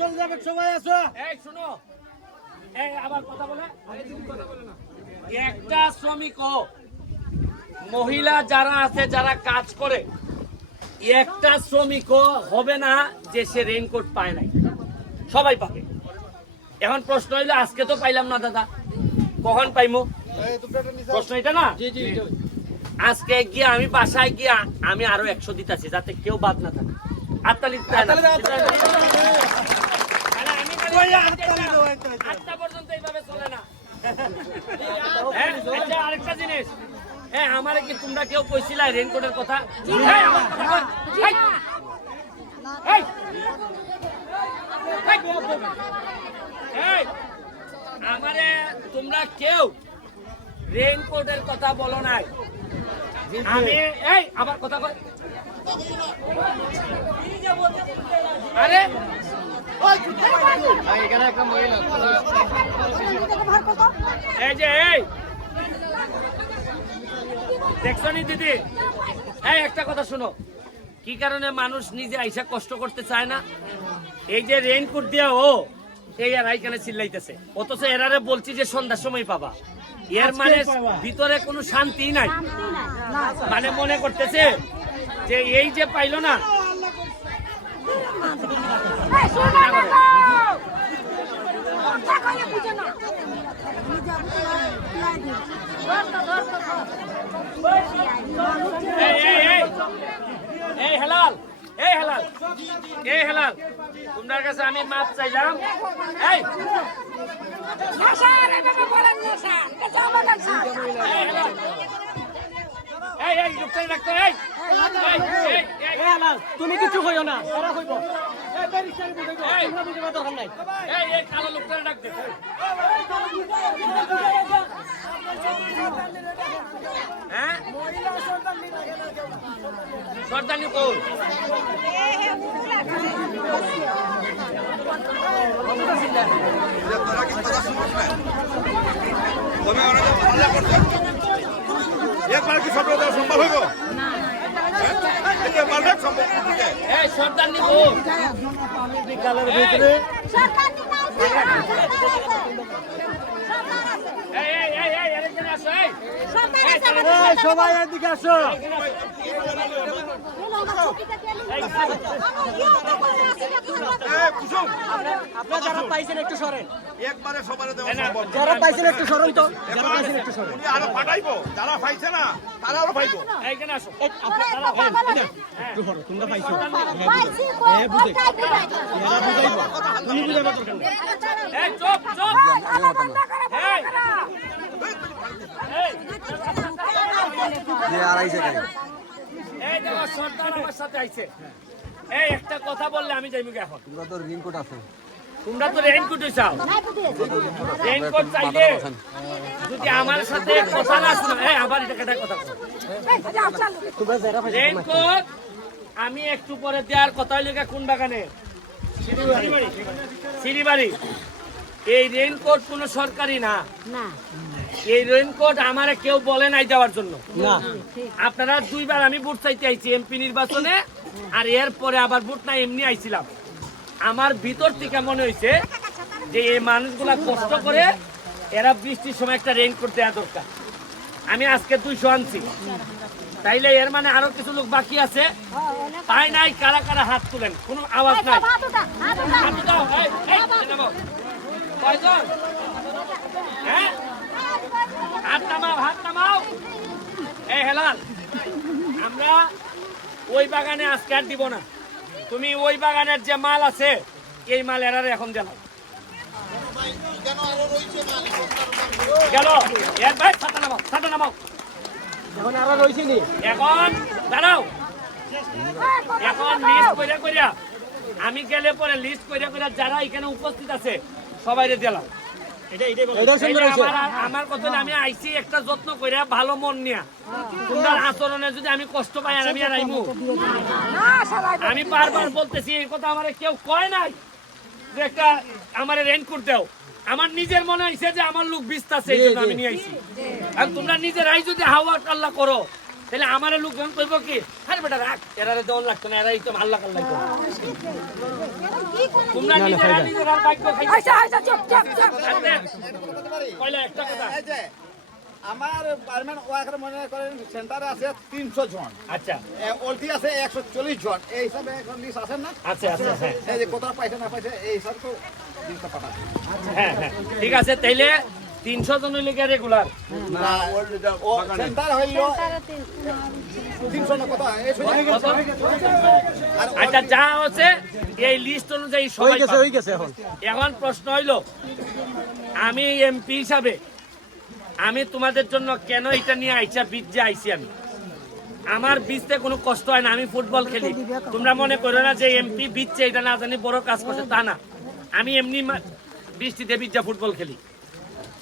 চলে যাবে সবাই আসো। এই শুনো, এই আবার কথা বলে একটা শ্রমিক মহিলা যারা আছে যারা কাজ করে একটা শ্রমিকও হবে না যে সে রেইনকোট পায় নাই, সবাই পাবে। এখন প্রশ্ন হইলো আজকে তো পাইলাম না দাদা, কখন পাইমু? প্রশ্ন এটা না, আজকে গিয়ে আমি বাসায় গিয়ে আমি আরো 100 দিতেছি যাতে কেউ বাদ না থাকে। আটটা পর্যন্ত এইভাবে চলে না। আরেকটা জিনিস, হ্যাঁ আমার কি তোমরা কেউ কইছিলা রেইনকোটের কথা? আমারে তোমরা কেউ রেইনকোটের কথা বলো নাই। আমি এই আবার কথা কই, আরে এই যে এই দেখছনি দিদি, এই একটা কথা শুনো, কি কারণে মানুষ নিজে আইসা কষ্ট করতে চায় না? এই যে রেইনকোট দিয়া এই আর এইখানে চিল্লাইতেছে, অথচ এরারে বলছি যে সন্ধ্যার সময় পাবা। এর মানে ভিতরে কোনো শান্তি নাই, মানে মনে করতেছে যে এই যে পাইলো না। এই হেলাল, এই হেলাল, এই হেলাল, তোমার কাছে আমি মাপ চাইলাম। তুমি কিছু কইও না, কালো লোকটা ডাক দে। হ্যাঁ সর্দানি কৌর একবার কি সম্ভব হইব? সর্দানি কৌর বিকালের ভিতরে সবাই এদিকে আসো। আপনারা যারা পাইছেন একটু সরেন, একবারে সবারে দেওয়া সম্ভব না। যারা পাইছেন একটু সরেন তো, যারা পাইছেন একটু সরেন। উনি আরো ফাটাইবো, যারা পাইছে না তারা আরো পাইবো। এইখানে আসো। একটু সরো, তোমরা পাইছো এ বুঝাই, এরা বুঝাইবো, তুমি বুঝাবে তো কেন? এই চুপ চুপ, এই এই দেখো সর্দার আমার সাথে আইছে। এই একটা কথা বললে আমি যাইব এখন। তোমরা তো রেইনকোট আছে, তোমরা তো রেইনকোট চাও, রেইনকোট চাইলে যদি আমার সাথে কথা না শুনো, এই আবার এটা কথা রেইনকোট আমি একটু পরে দেওয়ার কথা হইলে কোন বাগানে? সিঁড়িবাড়ি। এই রেইনকোট কোনো সরকারি না, এই রেইনকোট আমারে কেউ বলে নাই দেওয়ার জন্য। আপনারা দুইবার আমি ভোট চাইতে আইছি এমপি নির্বাচনে, আর এরপরে আবার ভোট না এমনি আইছিলাম। আমার ভিতর থেকে মনে হয়েছে যে এই মানুষগুলা কষ্ট করে, এরা বৃষ্টির সময় একটা রেইনকোট দেওয়া দরকার। আমি আজকে 200 আনছি, তাইলে এর মানে আরো কিছু লোক বাকি আছে, তাই নাই। কারা কারা হাত তুলেন, কোনো আওয়াজ নাই। কয়জন? হ্যাঁ হাত নামাও, হাত নামাও। এই হেলাল, আমরা ওই বাগানে আজকে আর দিব না। তুমি ওই বাগানের যে মাল আছে এই মাল এরারে এখন জানাও। গেল এক ভাই, ছাতা নামাও, ছাতা নামাও। এখন আরো রইছে নি, এখন দাঁড়াও, এখন লিস্ট কইরা কইরা আমি গেলে পরে লিস্ট কইরা কইরা যারা এখানে উপস্থিত আছে সবাইরে দিলাম। আমার কথা আমি আইছি একটা যত্ন করে ভালো মন নিয়া। তোমার আচরণে যদি আমি কষ্ট পাই আর আমি আর আইমু? আমি বারবার বলতেছি এই কথা, আমার কেউ কয় নাই যে একটা আমার রেইনকোট দাও। আমার নিজের মনে হইছে যে আমার লোক বিস্তাছে, এই জন্য আমি নিয়ে আইছি। আর তোমরা নিজেরাই যদি হাওয়া কাল্লা করো তাহলে আমার লোকজন কইব কি আরে বেটা রাখ, এরারে দেওয়ান লাগতো না, এরাই তো আল্লাহ কাল্লাই করে। তোমরা নিজেরা বাক্য খাইছো। কইলা একটা কথা। আমার পারমান ওয়াকার মনে করেন সেন্টারে আছে 300 জন, আচ্ছা ওলটি আছে 140 জন, এই হিসাবে এখন লিস্ট আছে না? আচ্ছা আচ্ছা হ্যাঁ এই যে কত পয়সা না পয়সা এই হিসাব তো লিস্টটা পাঠান। হ্যাঁ হ্যাঁ ঠিক আছে, তাইলে 300 জন হইলে কি রেগুলার? না ও সেন্টার হইলো 300 না কত এই আচ্ছা যা আছে এই লিস্ট অনুযায়ী সবাই পাবে। হয়ে গেছে এখন এখন প্রশ্ন হইল, আমি এমপি হিসাবে আমি তোমাদের জন্য কেন এটা নিয়ে আইসা বীজে আইসি? আমি আমার বীজতে কোনো কষ্ট হয় না, আমি ফুটবল খেলি। তোমরা মনে করো না যে এমপি বীজছে এটা না জানি বড় কাজ করছে, তা না। আমি এমনি বৃষ্টিতে বীজা ফুটবল খেলি।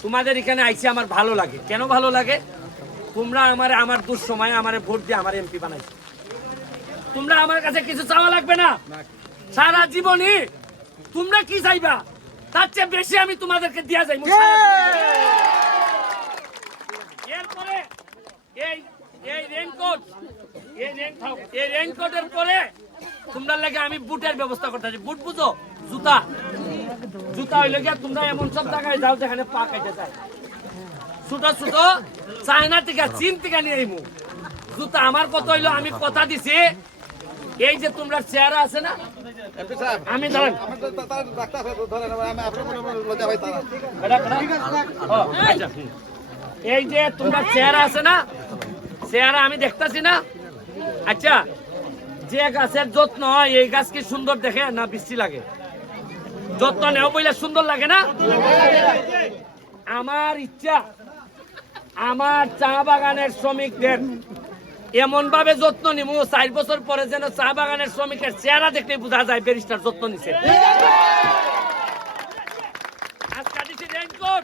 তোমাদের এখানে আইসি আমার ভালো লাগে। কেন ভালো লাগে? তোমরা আমার দুঃসময়ে আমার ভোট দিয়ে আমার এমপি বানাইছো। তোমরা আমার কাছে কিছু চাওয়া লাগবে না। সারা জীবনই তোমরা কি চাইবা তার চেয়ে বেশি আমি তোমাদেরকে দিয়া যাই। এরপরে এই রেইনকোটের পরে তোমরা লাগে আমি বুটের ব্যবস্থা করতেছি। বুট বুঝো? জুতা হইলে গিয়া তোমরা এমন সব জায়গায় যাও যেখানে পা কাটে যায়। ছোট ছোট চায়না থেকে চীন থেকে নিয়ে আইমু জুতা। আমার কথা হইলো, আমি কথা দিছি এই যে তোমরা চেহারা আছে না, এমপি সাহেব আমি ধরেন আমার তো তার ডাক্তার আছে ধরেন আমি আপনার লজ্জা হয় তারা আচ্ছা, এই যে তোমরা চেহারা আছে না, চেহারা আমি দেখতাছি না। আচ্ছা, যে গাছের যত্ন হয় এই গাছ কি সুন্দর দেখে না বৃষ্টি লাগে? যত্ন নেও বইলে সুন্দর লাগে না? আমার ইচ্ছা আমার চা বাগানের শ্রমিকদের এমন ভাবে যত্ন নিব 4 বছর পরে যেন চা বাগানের শ্রমিকের চেহারা দেখলে বোঝা যায় ব্যারিস্টার যত্ন নিছে। আজকা দিছি রেইনকোট,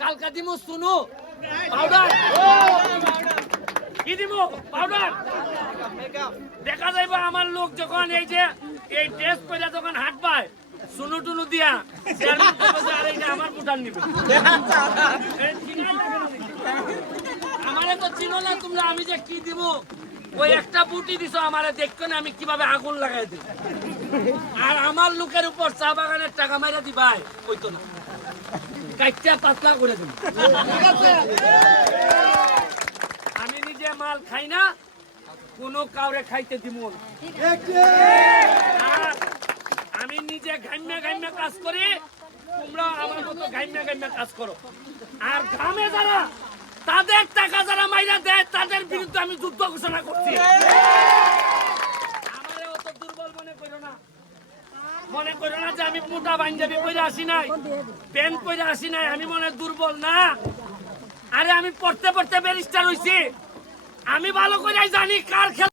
কালকা দিমু সুনু পাউডার, কি দিমু পাউডার। দেখা যাইবা আমার লোক যখন এই যে এই ড্রেস পরে যখন হাট পায় সুনু টুনু দিয়া আমার বুটান নিবে। আমারে তো চিনো না তোমরা, আমি যে কি দিব। ওই একটা বুটি দিছো আমারে দেখছো না আমি কিভাবে আগুন লাগাই দিই। আর আমার লোকের উপর চা বাগানের টাকা মাইরা দিবাই ওই তো না, কাইটা পাতলা করে দিব। আমি নিজে মাল খাই না, কোনো কাউরে খাইতে দিব না। আর আমি নিজে ঘাইমে কাজ করি, তোমরা আমার মতো ঘাইমে কাজ করো। আর গ্রামে যারা তাদের টাকা যারা মাইরা দেয় তাদের বিরুদ্ধে আমি যুদ্ধ ঘোষণা করছি। আমারে অত দুর্বল মনে করো না যে আমি মোটা পাঞ্জাবি পরে আসি নাই, প্যান্ট পরে আসি নাই, আমি মনে দুর্বল না। আরে আমি পড়তে ব্যারিস্টার হইছি, আমি ভালো করে জানি কার খেলা।